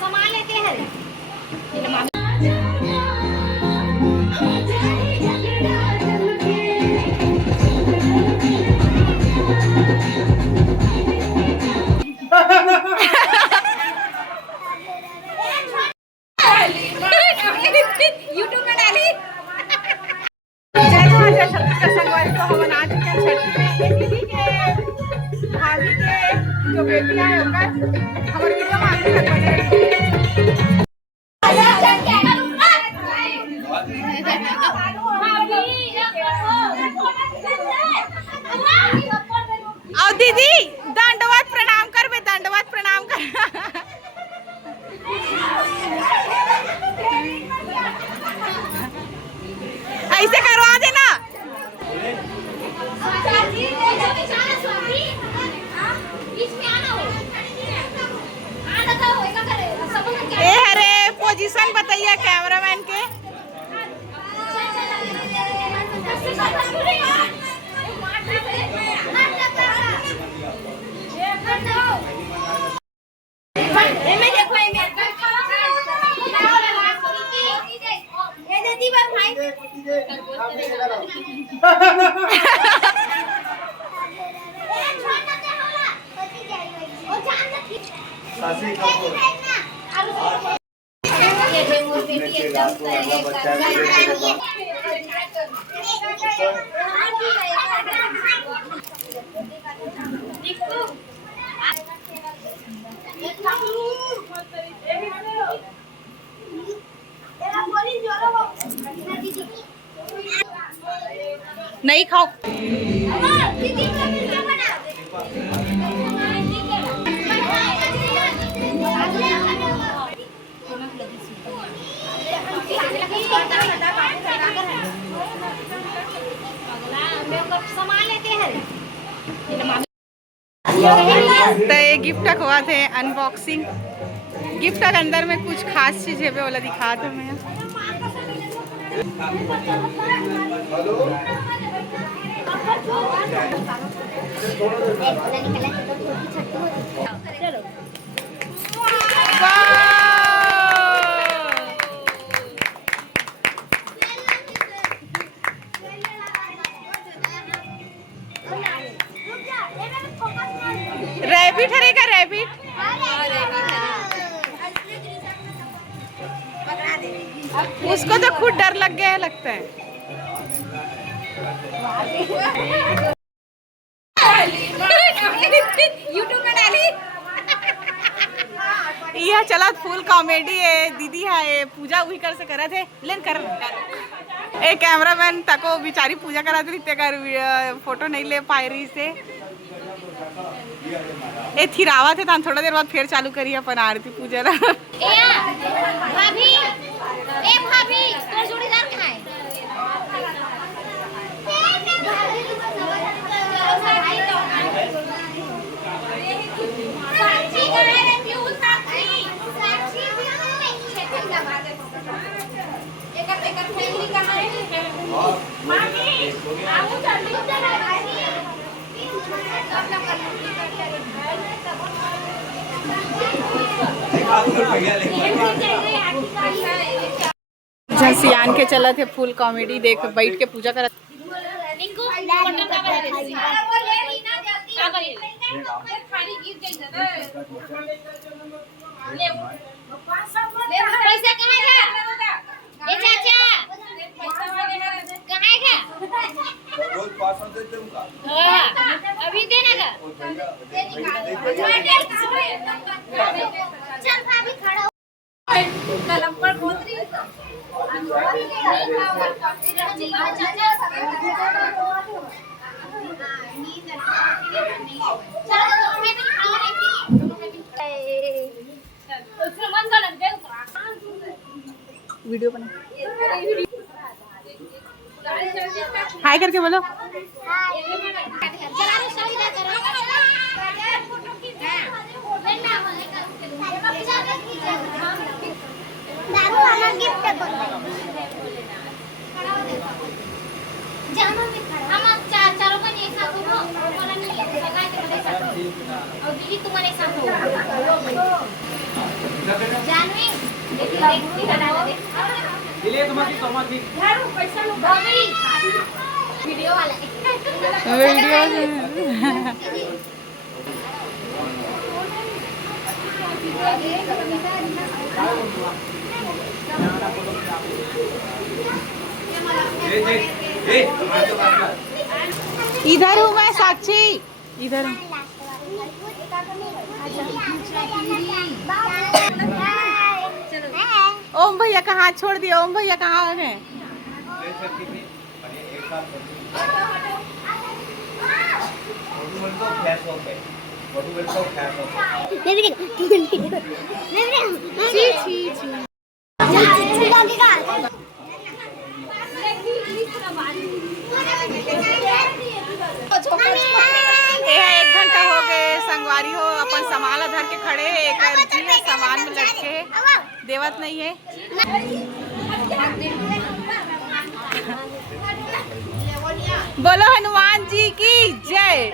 सामान लेते हैं। यूट्यूब में डाली। जय जवाहर छत्तीसगढ़ संगवारी को हम आज के छठी में दीदी के भाभी के जो बेटियां है उनका हमारे वीडियो में आगे तक बने रहिए। और दीदी दंडवत प्रणाम कर बे, दंडवत प्रणाम कर। ऐसे करवा देना। ए अरे पोजीशन बताइए कैमरामैन के। नहीं खाओ। सामान लेते हैं। तो ये गिफ्ट हुआ थे अनबॉक्सिंग। गिफ्ट के अंदर में कुछ खास चीज है वाला दिखा दो मैं। रैबिट है का रैबिट। उसको तो खुद डर लग गया है लगता है। यूट्यूब में डाली। यह चला फुल कॉमेडी है। दीदी है पूजा वही कर से करा थे लेन कर ए कैमरामैन तको बेचारी पूजा करा थे कर फोटो नहीं ले पाए रही से। ए थिरावा थे तान थोड़ा देर बाद फिर चालू करी अपन आरती पूजा रा। भाभी ए भाभी तोर जोड़ीदार कहां है? साक्षी कहां है? क्यों साक्षी? साक्षी एक फैमिली कहां है? मामी आओ जल्दी सियान के चला थे फुल कॉमेडी देख बैठ के पूजा कर। अभी देना का चल भाभी खड़ा हो कलम पर गोत्री वीडियो बना हाय करके बोलो। चारों का एक साथ और दीदी तुम्हारे साथ हो जानवी देख डाला दे दिले तुम्हारी पैसा लो भाभी वीडियो वाला इधर हूँ मैं साक्षी, इधर हूँ। ओम भैया का हाथ छोड़ दिया। ओम भैया कहाँ गए? एक घंटा हो गए संगवारी हो अपन समाला धर के खड़े एक सामान में लटके देवत नहीं है। बोलो हनुमान जी की जय।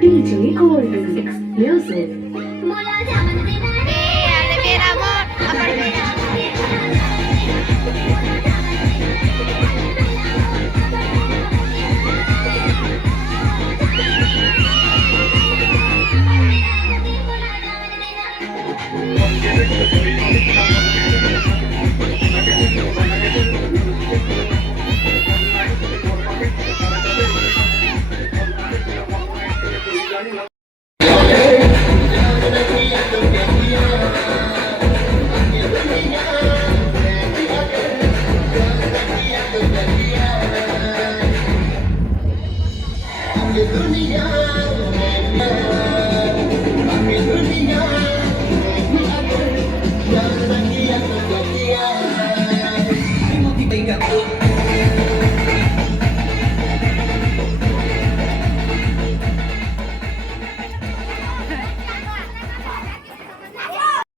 DJ Golden Music. Thank you.